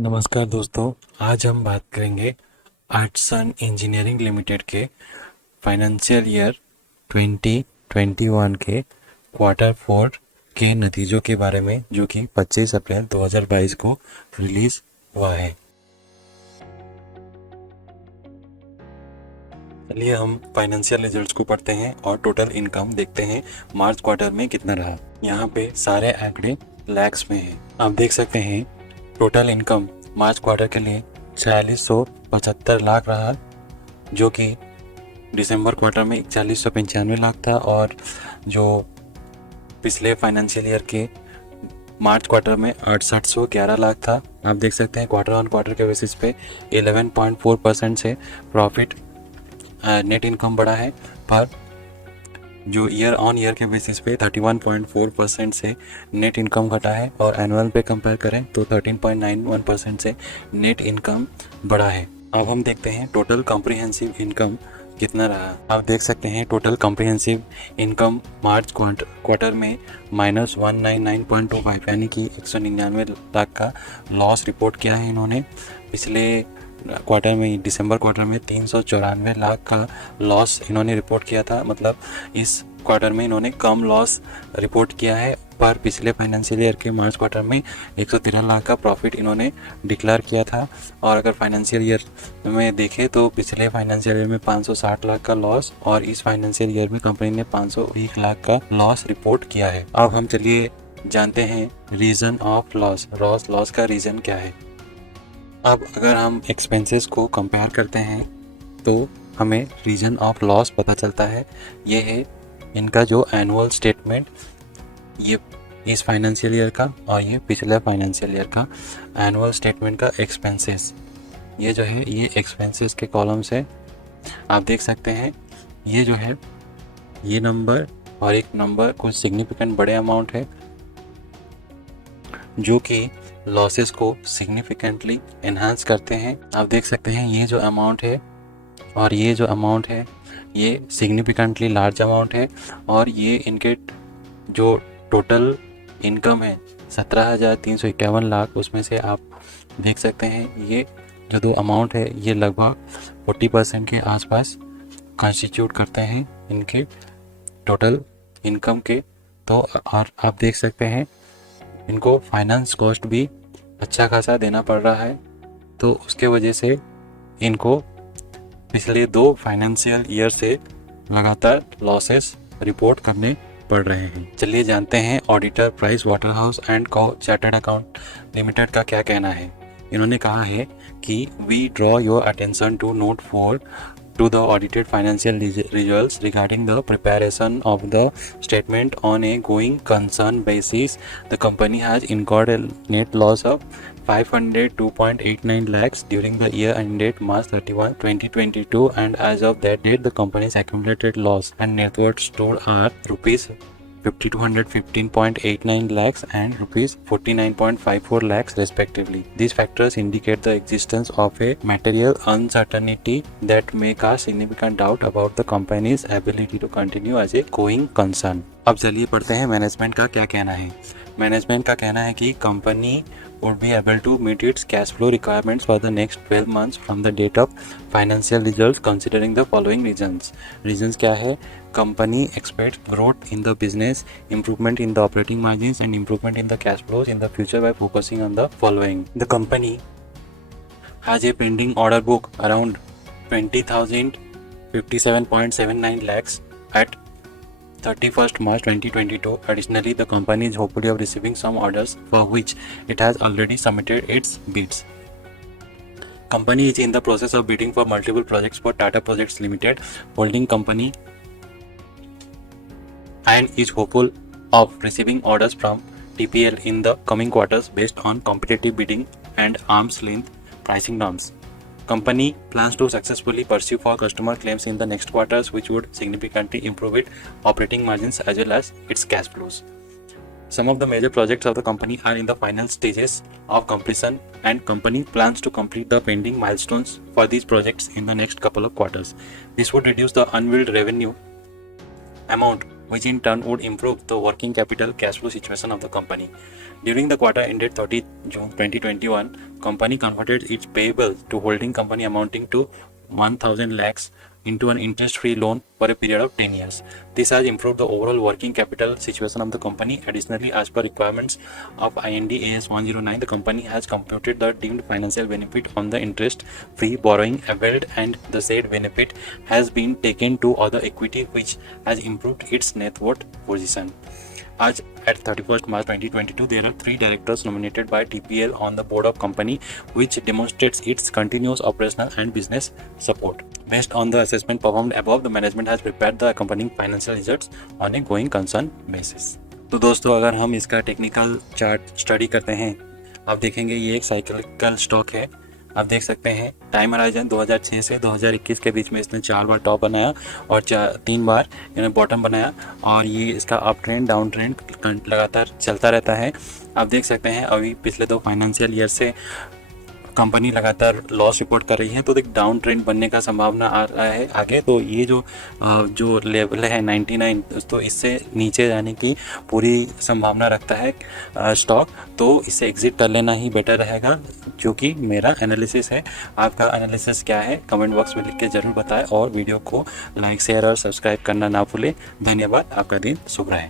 नमस्कार दोस्तों। आज हम बात करेंगे आर्टसन इंजीनियरिंग लिमिटेड के फाइनेंशियल ईयर 2021 के क्वार्टर 4 के नतीजों के बारे में, जो कि 25 अप्रैल 2022 को रिलीज हुआ है। चलिए हम फाइनेंशियल रिजल्ट्स को पढ़ते हैं और टोटल इनकम देखते हैं मार्च क्वार्टर में कितना रहा। यहाँ पे सारे आंकड़े लैक्स में हैं। आप देख सकते हैं टोटल इनकम मार्च क्वार्टर के लिए 4675 लाख रहा, जो कि दिसंबर क्वार्टर में 4195 लाख था, और जो पिछले फाइनेंशियल ईयर के मार्च क्वार्टर में 6811 लाख था। आप देख सकते हैं क्वार्टर ऑन क्वार्टर के बेसिस पे 11.4% से प्रॉफिट नेट इनकम बढ़ा है, पर जो ईयर ऑन ईयर के बेसिस पे 31.4% से नेट इनकम घटा है, और एनुअल पे कंपेयर करें तो 13.91% से नेट इनकम बढ़ा है। अब हम देखते हैं टोटल कॉम्प्रिहेंसिव इनकम कितना रहा। आप देख सकते हैं टोटल कॉम्प्रिहेंसिव इनकम मार्च क्वार्टर में -199.25 यानी कि 199 लाख का लॉस रिपोर्ट किया है इन्होंने। पिछले क्वार्टर में, दिसंबर क्वार्टर में 394 लाख का लॉस इन्होंने रिपोर्ट किया था। मतलब इस क्वार्टर में इन्होंने कम लॉस रिपोर्ट किया है, पर पिछले फाइनेंशियल ईयर के मार्च क्वार्टर में 113 लाख का प्रॉफिट इन्होंने डिक्लेयर किया था। और अगर फाइनेंशियल ईयर में देखें तो पिछले फाइनेंशियल ईयर में 560 लाख का लॉस, और इस फाइनेंशियल ईयर में कंपनी ने 501 लाख का लॉस रिपोर्ट किया है। अब हम चलिए जानते हैं रीजन ऑफ लॉस। लॉस का रीजन क्या है। अब अगर हम एक्सपेंसेस को कंपेयर करते हैं तो हमें रीजन ऑफ लॉस पता चलता है। ये है इनका जो एनुअल स्टेटमेंट, ये इस फाइनेंशियल ईयर का और ये पिछले फाइनेंशियल ईयर का एनुअल स्टेटमेंट का एक्सपेंसेस। ये जो है ये एक्सपेंसेस के कॉलम्स है। आप देख सकते हैं ये जो है ये नंबर और एक नंबर कुछ सिग्निफिकेंट बड़े अमाउंट है, जो कि लॉसेस को सिग्निफिकेंटली एनहांस करते हैं। आप देख सकते हैं ये जो अमाउंट है और ये जो अमाउंट है ये सिग्निफिकेंटली लार्ज अमाउंट है, और ये इनके जो टोटल इनकम है 17,351 लाख, उसमें से आप देख सकते हैं ये जो दो अमाउंट है ये लगभग 40% के आसपास कंस्टिट्यूट करते हैं इनके टोटल इनकम के। तो और आप देख सकते हैं इनको फाइनेंस कॉस्ट भी अच्छा खासा देना पड़ रहा है, तो उसके वजह से इनको पिछले 2 फाइनेंशियल ईयर से लगातार लॉसेस रिपोर्ट करने पड़ रहे हैं। चलिए जानते हैं auditor Pricewaterhouse and Co chartered account limited का क्या कहना है। इन्होंने कहा है कि we draw your attention to note 4 to the audited financial results regarding the preparation of the statement on a going concern basis. The company has incurred a net loss of 502.89 lakhs during the year ended March 31, 2022, and as of that date the company's accumulated loss and net worth stood at rupees 5,215.89 lakhs and rupees 49.54 lakhs respectively. These factors indicate the existence of a material uncertainty that may cast significant doubt about the company's ability to continue as a going concern. अब चलिए पढ़ते हैं management का क्या कहना है। Management का कहना है कि company would be able to meet its cash flow requirements for the next 12 months from the date of financial results considering the following reasons. Reasons क्या है? Company expects growth in the business, improvement in the operating margins and improvement in the cash flows in the future by focusing on the following. The company has a pending order book around 20,057.79 lakhs at 31st March 2022. Additionally, the company is hopeful of receiving some orders for which it has already submitted its bids. Company is in the process of bidding for multiple projects for Tata Projects Limited holding company and is hopeful of receiving orders from TPL in the coming quarters based on competitive bidding and arm's length pricing norms. Company plans to successfully pursue for customer claims in the next quarters, which would significantly improve its operating margins as well as its cash flows. Some of the major projects of the company are in the final stages of completion, and company plans to complete the pending milestones for these projects in the next couple of quarters. This would reduce the unbilled revenue amount, which in turn would improve the working capital cash flow situation of the company. During the quarter ended 30 June 2021, company converted its payable to holding company amounting to 1,000 lakhs into an interest-free loan for a period of 10 years. This has improved the overall working capital situation of the company. Additionally, as per requirements of IND AS 109, the company has computed the deemed financial benefit on the interest-free borrowing availed, and the said benefit has been taken to other equity, which has improved its net worth position. As at 31st March 2022, there are 3 directors nominated by TPL on the board of company, which demonstrates its continuous operational and business support. Based on the assessment performed above, the management has prepared the accompanying financial results on a going concern basis. तो दोस्तों, अगर हम इसका technical chart study करते हैं, आप देखेंगे ये एक साइक्लिकल स्टॉक है। आप देख सकते हैं टाइम हराइजन 2006 से 2021 के बीच में इसने 4 बार टॉप बनाया और 3 बार बॉटम बनाया, और ये इसका अप ट्रेंड डाउन ट्रेंड लगातार चलता रहता है। आप देख सकते हैं अभी पिछले 2 फाइनेंशियल ईयर से कंपनी लगातार लॉस रिपोर्ट कर रही है, तो एक डाउन ट्रेंड बनने का संभावना आ रहा है आगे। तो ये जो लेवल है 99, तो इससे नीचे जाने की पूरी संभावना रखता है स्टॉक, तो इससे एग्जिट कर लेना ही बेटर रहेगा, जो कि मेरा एनालिसिस है। आपका एनालिसिस क्या है कमेंट बॉक्स में लिख के ज़रूर बताएं, और वीडियो को लाइक शेयर और सब्सक्राइब करना ना भूलें। धन्यवाद। आपका दिन शुभ रहे।